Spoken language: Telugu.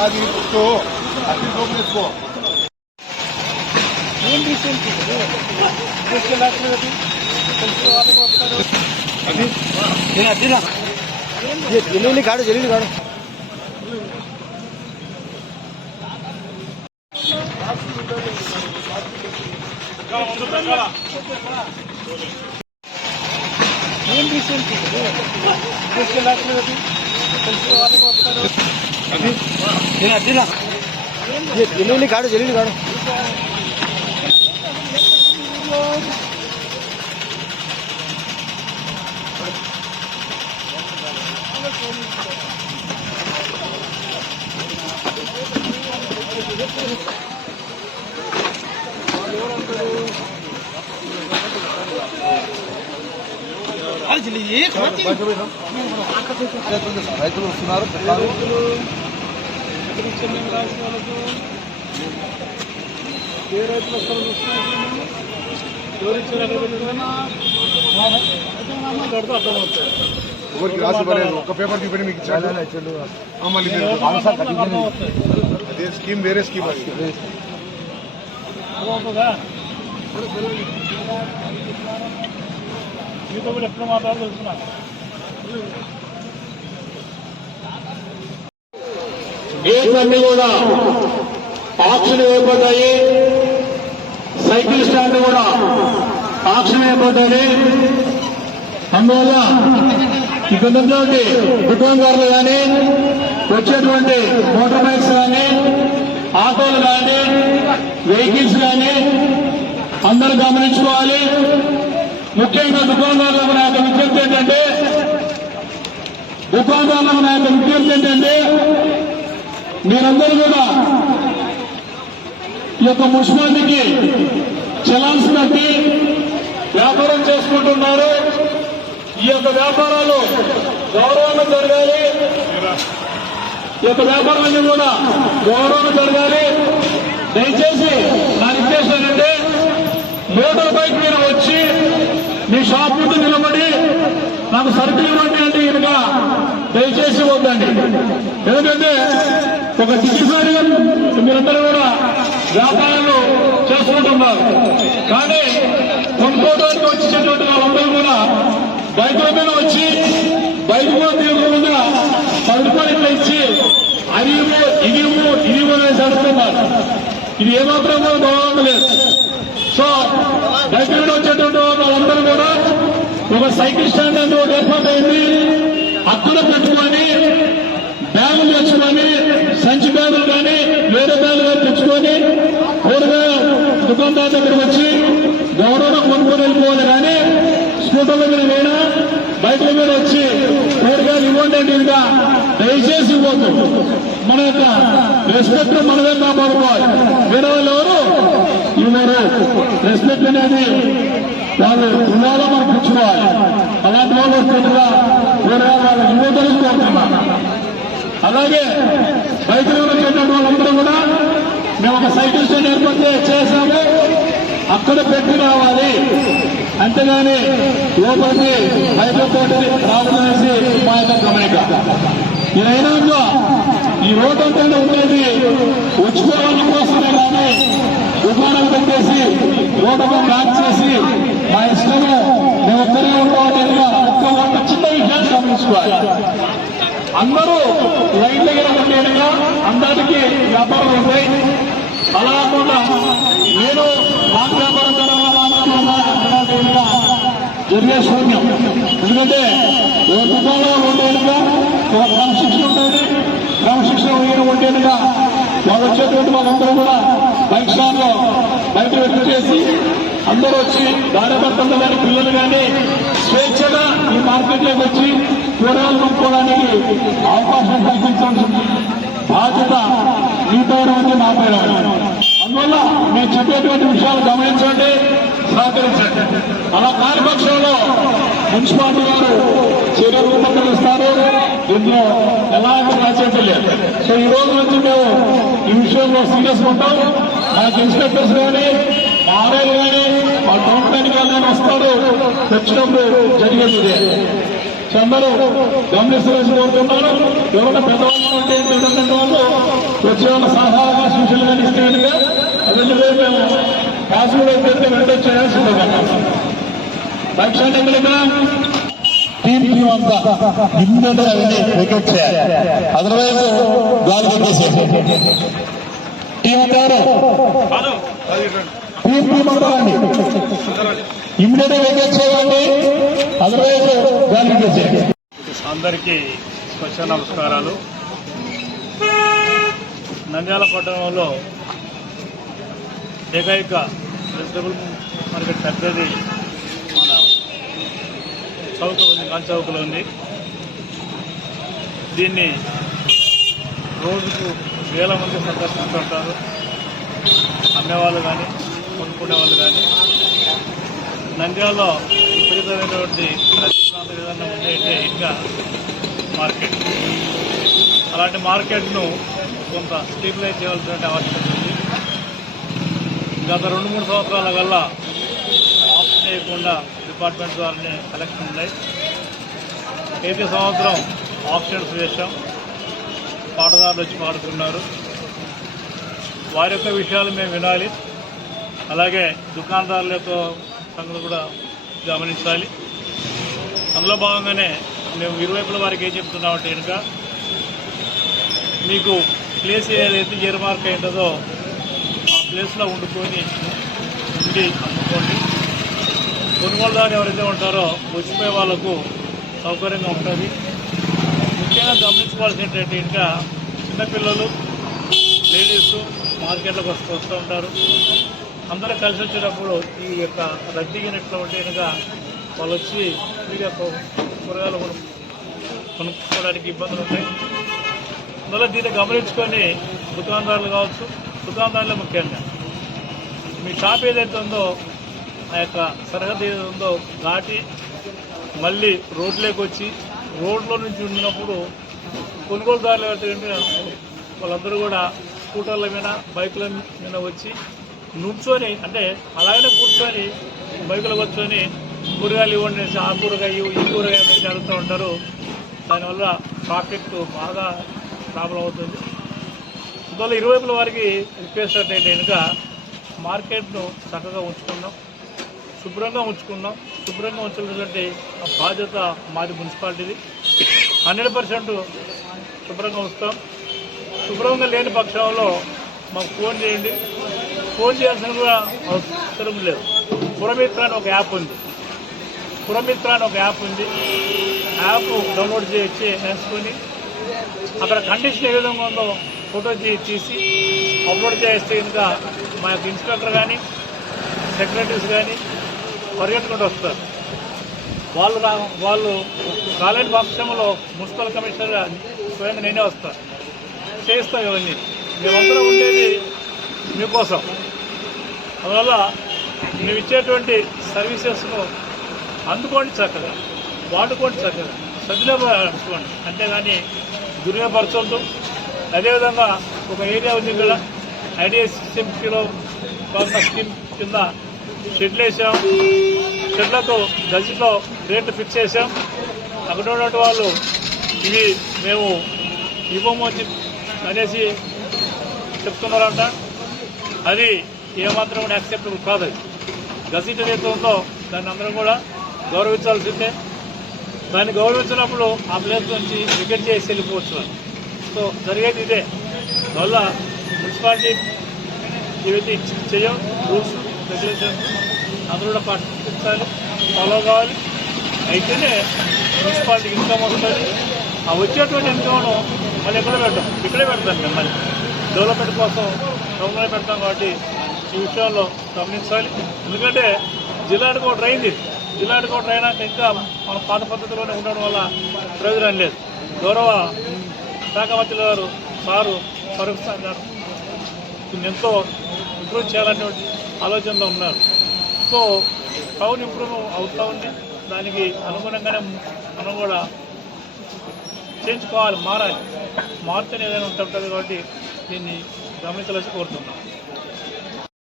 అది तो अभी लोग इसको जल्दी काढ़ो जल्दी काढ़ो जल्दी काढ़ो जल्दी काढ़ो రైతులు వస్తున్నారు ఎవరికి రాసి ఇవ్వలేదు ఒక పేపర్ చూపి మీకు ఇచ్చాడు మళ్ళీ అదే స్కీమ్ వేరే స్కీమ్ అది మీతో కూడా ఎప్పుడు మాట్లాడాలి తెలుసుకున్నాను గేట్స్ అన్ని కూడా ఆక్షన్ అయిపోతాయి సైకిల్ స్టాండ్ కూడా ఆక్షన్ అయిపోతాయి అందువల్ల ఇక్కడ దుకాణదారులు కానీ వచ్చేటువంటి మోటార్ బైక్స్ కానీ ఆటోలు కానీ వెహికల్స్ కానీ అందరూ గమనించుకోవాలి ముఖ్యంగా దుకాణదారులకు నా యొక్క విజ్ఞప్తి ఏంటంటే మీరందరూ కూడా ఈ యొక్క మున్సిపాలిటీకి చలాన్స్ కట్టి వ్యాపారం చేసుకుంటున్నారు ఈ యొక్క వ్యాపారాలు గౌరవంగా జరగాలి ఈ యొక్క వ్యాపారాన్ని కూడా గౌరవంగా జరగాలి దయచేసి నా రిక్వెస్ట్ ఏంటంటే మోటార్ బైక్ మీద వచ్చి మీ షాప్ ముందు నిలబడి నాకు సరుకులు ఇవ్వండి అంటే కనుక దయచేసి వద్దండి ఎందుకంటే ఒక దిశసారిగా మీరందరూ కూడా వ్యాపారాలు చేసుకుంటున్నారు కానీ కొనుక్కోవడానికి వచ్చేటువంటి వాళ్ళందరూ కూడా బైకుల మీద వచ్చి బైక్ కూడా తీరకుండా 10 రూపాయలు ఇచ్చి ఇదివో అనేసి అడుగుతున్నారు ఇది ఏమాత్రం కూడా గౌరవం లేదు సో బైక్ మీద వచ్చేటువంటి వాళ్ళందరూ కూడా ఒక సైకిల్ స్టాండ్ అంటే ఒకటి ఏర్పాటైంది అక్కడ పెట్టుకొని బ్యాగులు తెచ్చుకొని సంచి బ్యాగులు కానీ వేరే బ్యాగులు తెచ్చుకొని కూరగాయ దుకాణదారు దగ్గరకు వచ్చి గౌరవంగా కొనుక్కొని వెళ్ళిపోవాలి కానీ స్కూటర్ల మీద వేయడా బైకుల మీద వచ్చి కూరగాయలు ఇవ్వండి అంటే ఇంకా దయచేసి ఇవ్వద్దు మన యొక్క రెస్పెక్ట్ మనమే కాపాడుకోవాలి వేరే వాళ్ళు ఎవరు ఇవ్వరు రెస్పెక్ట్ అనేది వాళ్ళు ఉన్నారో మనం పుచ్చుకోవాలి అలాంటి వాళ్ళు వస్తుందిగా వేరే వాళ్ళ యువతలకు కోరుతున్నారు అలాగే బైకులు వచ్చేటువంటి వాళ్ళందరూ కూడా మేము ఒక సైకిల్ స్టాండ్ ఏర్పాటు చేశాము అక్కడ పెట్టి రావాలి అంతేగాని లోపలికి బైకులతో రావాలనేసి మా యొక్క గమనిక ఇదైనా ఈ రోడ్డు అంటే ఉండేది వచ్చుకోవడం కోసమే కానీ దుకాణం పెట్టేసి రోడ్డు బ్లాక్ చేసి మా ఇష్టము మేము ఒక్కరే ఉంటామని ఒక్క చిన్న విషయాన్ని గమనించుకోవాలి అందరూ లైన్ దగ్గర ఉండేట్టుగా అందరికీ వ్యాపారం ఉంటాయి అలా కాకుండా నేను నాకు వ్యాపారం జరగాలనుకున్నా జరిగే శూన్యం ఎందుకంటే ఒక దుకాణంలో ఉండేట్టుగా ఒక క్రమశిక్షణ ఉండేది క్రమశిక్షణ ఉండేట్టుగా వాళ్ళు వచ్చేటువంటి వాళ్ళందరూ కూడా బైక్ స్టాండ్ లో బయట పెట్టేసి అందరూ వచ్చి భార్యాభర్తలు కానీ పిల్లలు కానీ స్వేచ్ఛగా ఈ మార్కెట్లోకి వచ్చి కూరగాయలు కొనుక్కోవడానికి అవకాశం కల్పించాల్సిన బాధ్యత మీ పైన ఉంది మా పైన. అందువల్ల మేము చెప్పేటువంటి విషయాలు గమనించండి, సహకరించండి. అలా కాని పక్షంలో మున్సిపాలిటీ వారు చర్య రూపొందిస్తారు. దీంట్లో ఎలాంటి రాచేది లేదు. సో ఈ రోజు నుంచి మేము ఈ విషయంలో సీరియస్ ఉంటాం. నాకు ఇన్స్పెక్టర్స్ కానీ ఆర్ఐలు కానీ మా టౌన్ కానీ వస్తారు, తెచ్చినప్పుడు జరిగేది ఇదే. అందరూ గమనించవలసి కోరుతున్నాను. ఎవరైనా పెద్దవాళ్ళు ఉంటే చూడటువంటి వాళ్ళు వచ్చే వాళ్ళ సలహాగా సూచనలు ఇస్తే కనుక అదే మేము కాసులు పెడితే వెంటనే చేయాల్సిందే కదా. పక్షాన్ని టీం అంతా ఇమ్మీడియట్ అవన్నీ వికెట్ చేయాలి. అదర్వైజ్ గాలి పెట్టేసేది టీం అంటారు టీం అంటారండి. ఇమ్మీడియట్ వికెట్ చేయండి, అదర్వైజ్ గాలి పెట్టేసేది. అందరికీ స్పెషల్ నమస్కారాలు. నంద్యాల పట్టణంలో ఏకైక వెజిటబుల్ మార్కెట్ పెద్దది మన చౌక ఉంది, గాంధీ చౌకలో ఉంది. దీన్ని రోజుకు వేల మంది సందర్శిస్తుంటారు. అమ్మేవాళ్ళు కానీ కొనుక్కునే వాళ్ళు కానీ. నంద్యాలలో విపరీతమైనటువంటి రచన ఏదైనా ఉందంటే ఇంకా మార్కెట్. అలాంటి మార్కెట్ను కొంత స్టెబిలైజ్ చేయాల్సిన అవసరం ఉంది. గత 2-3 సంవత్సరాల కల్లా ఆఫ్ చేయకుండా డిపార్ట్మెంట్ ద్వారానే కలెక్షన్ ఉన్నాయి. ప్రతి సంవత్సరం ఆప్షన్స్ చేశాం, పాటదారులు వచ్చి పాడుతున్నారు. వారి యొక్క విషయాలు మేము వినాలి. అలాగే దుకాణదారుల యొక్క సంగతి కూడా గమనించాలి. అందులో భాగంగానే మేము ఇరువైపుల వారికి ఏం చెప్తున్నామంటే కనుక మీకు ప్లేస్ ఏదైతే ఇయర్ మార్క్ అయింటుందో ఆ ప్లేస్లో ఉండి అమ్ముకోండి. కొనుగోలుదారు ఎవరైతే ఉంటారో వచ్చిపోయే వాళ్ళకు సౌకర్యంగా ఉంటుంది. ముఖ్యంగా గమనించుకోవాల్సి ఏంటంటే ఇంకా చిన్నపిల్లలు, లేడీస్ మార్కెట్లోకి వస్తూ ఉంటారు. అందరూ కలిసి వచ్చేటప్పుడు ఈ యొక్క రద్దీగినట్లు ఉంటే కనుక వాళ్ళు వచ్చి ఫ్రీగా కూరగాయలు కొనుక్కోవడానికి ఇబ్బందులు ఉంటాయి. అందువల్ల దీన్ని గమనించుకొని దుకాణదారులు కావచ్చు, దుకాణదారులే ముఖ్యంగా మీ షాప్ ఏదైతే ఉందో ఆ యొక్క సరిహద్దు ఏదైతే ఉందో దాటి మళ్ళీ రోడ్లోకి వచ్చి రోడ్లో నుంచి ఉన్నప్పుడు కొనుగోలుదారులు ఏంటంటే వాళ్ళందరూ కూడా స్కూటర్ల మీద, బైకుల మీద వచ్చి నుంచొని, అంటే అలాగనే కూర్చొని బైకులో కూర్చొని కూరగాయలు ఇవ్వండి, ఆ కూరగాయ ఈ కూరగాయ జరుగుతూ ఉంటారు. దానివల్ల ట్రాఫిక్ బాగా ప్రాబ్లం అవుతుంది. అందువల్ల ఇరువైపుల వారికి రిక్వెస్ట్ అంటే కనుక మార్కెట్ను చక్కగా ఉంచుకుందాం, శుభ్రంగా ఉంచుకుందాం. శుభ్రంగా ఉంచాలంటే ఆ బాధ్యత మాది మున్సిపాలిటీది. 100% శుభ్రంగా ఉంచుతాం. శుభ్రంగా లేని పక్షంలో మాకు ఫోన్ చేయండి. ఫోన్ చేయాల్సిన కూడా అవసరం లేదు. పురమిత్ర అని ఒక యాప్ ఉంది. యాప్ డౌన్లోడ్ చేసుకొని అక్కడ కండిషన్ ఏ విధంగా ఉందో ఫోటో తీసి అప్లోడ్ చేస్తే కనుక మా యొక్క ఇన్స్పెక్టర్ కానీ, సెక్రటరీస్ కానీ పరిగెట్టుకుంటూ వస్తారు. వాళ్ళు రాలేని పక్షంలో మున్సిపల్ కమిషనర్గా స్వయంగా నేనే వస్తాను, చేస్తాం. ఇవన్నీ మేమందరం ఉండేది మీకోసం. అందువల్ల మేము ఇచ్చేటువంటి సర్వీసెస్ను అందుకోండి, చక్కగా వాడుకోండి, చక్కగా సద్వినియోగపరచుకోండి. అంతేగాని దుర్వినియోగపరచొద్దు. అదేవిధంగా ఒక ఏరియా ఉంది ఇక్కడ, ఐడిఎస్ఎంసీలో గవర్నమెంట్ స్కీమ్ కింద షెడ్లు వేసాం. షెడ్లకు గజిట్లో రేట్లు ఫిక్స్ చేసాం. అక్కడ ఉన్నటువంటి వాళ్ళు ఇవి మేము ఇవ్వము అనేసి చెప్తున్నారంట. అది ఏమాత్రం కూడా యాక్సెప్టబుల్ కాదు. అది గజిట్ ఏదైతే ఉందో దాన్ని అందరం కూడా గౌరవించాల్సిందే. దాన్ని గౌరవించినప్పుడు ఆ ప్లేస్ నుంచి వికెట్ చేసి వెళ్ళిపోవచ్చు. సో జరిగేది ఇదే. అందువల్ల మున్సిపాలిటీ ఏవైతే చేయం రూల్స్, రెగ్యులేషన్స్ అందరూ కూడా పాటించాలి, ఫాలో కావాలి. అయితేనే మున్సిపాలిటీకి ఇన్కమ్ వస్తుంది. ఆ వచ్చేటువంటి ఇన్కమ్ను మళ్ళీ ఇక్కడే పెడతాం. మిమ్మల్ని డెవలప్మెంట్ కోసం టౌన్లో పెడతాం. కాబట్టి ఈ విషయాల్లో గమనించాలి. ఎందుకంటే జిల్లా హెడ్ క్వార్టర్ అయింది. జిల్లా హెడ్ క్వార్టర్ అయినాక ఇంకా మన పాత పద్ధతిలోనే ఉండడం వల్ల ప్రయోజనం లేదు. గౌరవ శాఖ మంత్రి గారు సారు ఫరూక్ ఖాన్ గారు ఎంతో ఇంప్రూవ్ చేయాలనే ఆలోచనలో ఉన్నారు. సో టౌన్ ఇంప్రూవ్ అవుతూ ఉంది. దానికి అనుగుణంగానే మనం కూడా చేయించుకోవాలి, మారాలి. మార్పుని ఏదైనా ఉంటుంది కాబట్టి దీన్ని గమనించాలని కోరుతున్నాం.